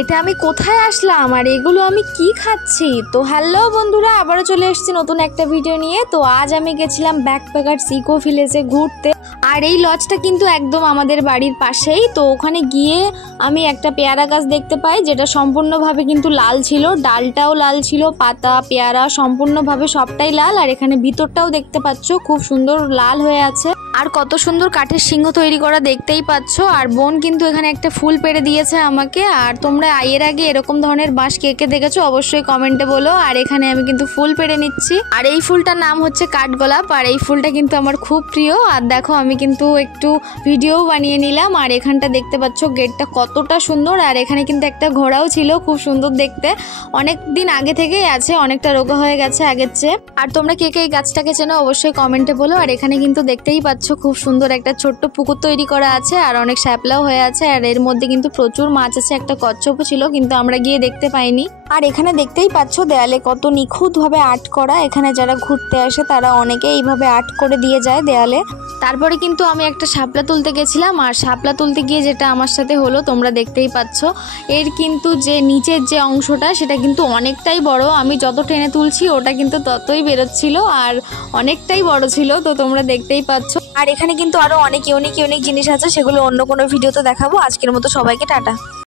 এটা আমি কোথায় আসলাম আর এগুলো আমি কি খাচ্ছি? তো হ্যালো বন্ধুরা, আবারও চলে এসেছি নতুন একটা ভিডিও নিয়ে। তো আজ আমি গেছিলাম ব্যাকপ্যাকার্স ইকো ভিলেজে ঘুরতে। আর এই লজটা কিন্তু একদম আমাদের বাড়ির পাশেই। তো ওখানে গিয়ে আমি একটা পেয়ারা গাছ দেখতে পাই, যেটা সম্পূর্ণভাবে কিন্তু লাল ছিল, ডালটাও লাল ছিল, পাতা পেয়ারা সম্পূর্ণভাবে সবটাই লাল। আর এখানে ভিতরটাও দেখতে পাচ্ছ খুব সুন্দর লাল হয়ে আছে, আর কত সুন্দর কাঠের সিংহ তৈরি করা দেখতেই পাচ্ছ। আর বোন কিন্তু এখানে একটা ফুল পেড়ে দিয়েছে আমাকে। আর তোমরা এর আগে এরকম ধরনের বাঁশ কে কে দেখেছো অবশ্যই কমেন্টে বলো। আর এখানে আমি কিন্তু ফুল পেড়ে নিচ্ছি, আর এই ফুলটার নাম হচ্ছে কাঠগোলাপ। আর এই ফুলটা কিন্তু আমার খুব প্রিয়। আর দেখো আমি কিন্তু একটু ভিডিও বানিয়ে নিলাম। আর এখানটা দেখতে পাচ্ছ গেটটা কতটা সুন্দর। আর এখানে কিন্তু একটা ঘোড়াও ছিল, খুব সুন্দর দেখতে, অনেক দিন আগে থেকেই আছে, অনেকটা রোগা হয়ে গেছে আগের চেয়ে। আর তোমরা কে কে এই গাছটাকে চেনো অবশ্যই কমেন্টে বলো। আর এখানে কিন্তু দেখতেই পাচ্ছ খুব সুন্দর একটা ছোট্ট পুকুর তৈরি করা আছে, আর অনেক শ্যাপলাও হয়ে আছে। আর এর মধ্যে কিন্তু প্রচুর মাছ আছে, একটা কচ্ছপও ছিল কিন্তু আমরা গিয়ে দেখতে পাইনি। আর এখানে দেখতেই পাচ্ছ দেয়ালে কত নিখুঁতভাবে আর্ট করা। এখানে যারা ঘুরতে আসে তারা অনেকে এইভাবে আর্ট করে দিয়ে যায় দেয়ালে। তারপরে কিন্তু আমি একটা শাপলা তুলতে গেছিলাম, আর শাপলা তুলতে গিয়ে যেটা আমার সাথে হলো তোমরা দেখতেই পাচ্ছ। এর কিন্তু যে নিচের যে অংশটা সেটা কিন্তু অনেকটাই বড়, আমি যত টেনে তুলছি ওটা কিন্তু ততই বেরোচ্ছিল, আর অনেকটাই বড় ছিল। তো তোমরা দেখতেই পাচ্ছ। আর এখানে কিন্তু আরো অনেক ইউনিক জিনিস আছে, সেগুলো অন্য কোনো ভিডিওতে দেখাবো। আজকের মতো সবাইকে টাটা।